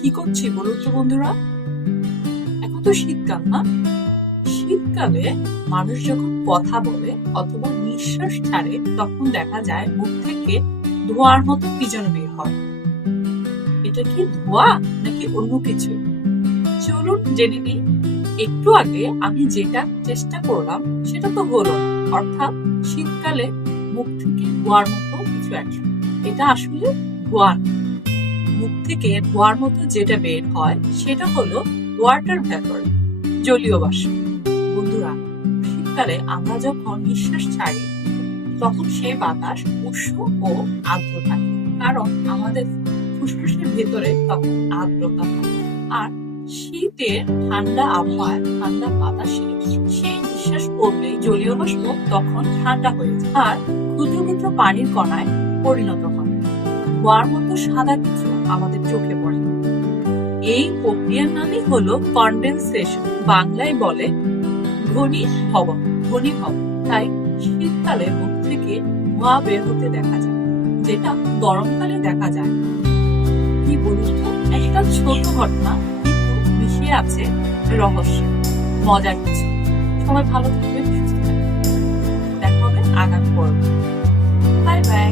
কি করছি বলুন তো বন্ধুরা? এখন তো শীতকাল, না? শীতকালে মানুষ যখন কথা বলে অথবা নিঃশ্বাস ছাড়ে তখন দেখা যায় মুখ থেকে ধোঁয়ার মতো কি যেন বের হয়। এটা কি ধোঁয়া নাকি অন্য কিছু? চলুন জেনে নিই। একটু আগে আমি যেটা চেষ্টা করলাম সেটা তো হলো না। অর্থাৎ শীতকালে মুখ থেকে ধোঁয়ার মতো কিছু একটা, এটা আসলে ধোঁয়া না। মুখ থেকে ধোঁয়ার মতো যেটা বের হয় সেটা হলো ওয়াটার ভ্যাপর, জলীয় বাষ্প। বন্ধুরা, শীতকালে আমরা যখন নিঃশ্বাস ছাড়ি তখন সেই বাতাস উষ্ণ ও আর্দ্র থাকে, কারণ আমাদের ফুসফুসের ভেতরে তখন আর্দ্রতা থাকে। আর শীতের ঠান্ডা আবহাওয়ায় ঠান্ডা বাতাসে সেই নিঃশ্বাস পড়লে জলীয় বাষ্প তখন ঠান্ডা হয়ে যায় আর ক্ষুদ্র ক্ষুদ্র পানির কণায় পরিণত হয়। ধোঁয়ার মতো সাদা কিছু আমাদের চোখে পড়ে। এই প্রক্রিয়ার নামই হলো কনডেনসেশন, বাংলায় বলে ঘনীভবন। ঘনীভবন। তাই শীতকালে মুখ থেকে ধোঁয়া বের হতে দেখা যায়, যেটা গরমকালে দেখা যায় না। কি বলুন তো, একটা ছোট ঘটনা কিন্তু মিশিয়ে আছে রহস্য, মজার কিছু। সবাই ভালো থাকবেন, সুস্থ থাকবেন। দেখা হবে আগামী পর্বে। Bye bye.